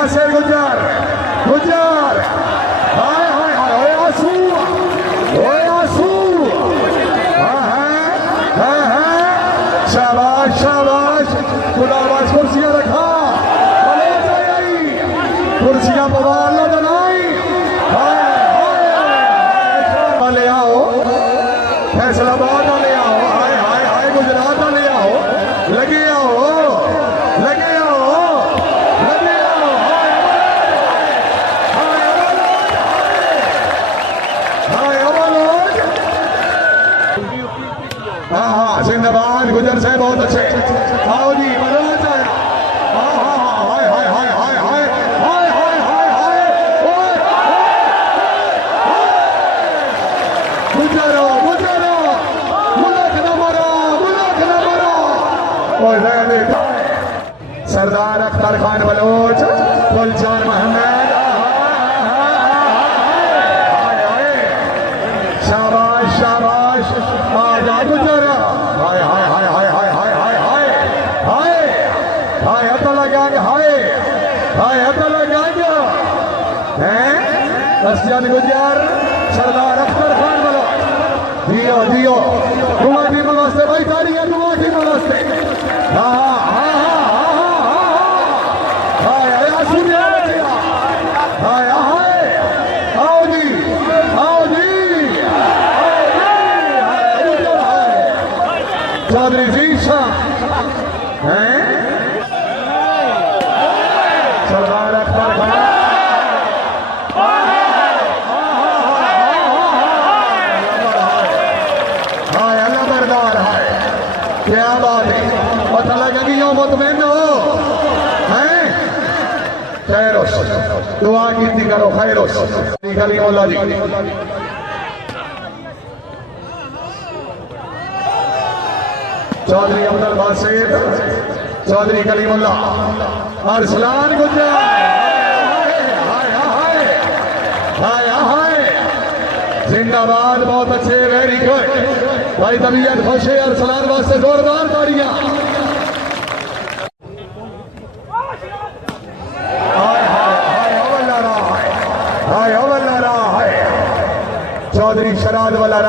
यहाँ से गुजर गुजर हाय हाय हाय ओए आंसू शाबाश शाबाश खुदाबाज कुर्सियां रखा कुर्सियां बवाल न बनाई ले आओ फैसलाबाद ले आओ हाय हाय हाय गुजरात ले आओ लगे आओ लगे आओ लगे आओ हाय बलोच हाँ हाँ जिंदाबाद गुजर से बहुत अच्छे आओ जी बलोच आया सरदार अख्तर खान बलोच गुलजार मोहम्मद शाबाश शाबाश आजा गुजर हाय हाय हाय हाय हाय हाय हाय हाय हाय हाय अतला गैंग हाय अतला गैंग हैं रसियन गुजर सरदार अख्तर खान बलोच दियो दियो दुआ की नमस्ते भाई तालियां दुआ की नमस्ते हाँ चौधरी जी हैं सरदार अख्तर खान हाय अल्लाह बरदार है क्या बात है पता लगेगी यो मुतमईन हो हैं खैरोस दुआ की करो खैरोस कलीमुल्लाह जी चौधरी अब्दुल बासित चौधरी कलीमुल्लाह अरसलान गुजर हाय हाय जिंदाबाद बहुत अच्छे वेरी गुड भाई तबीयत खुश है अरसलान वास्ते जोरदार तालियां हाय चौधरी शराद वाला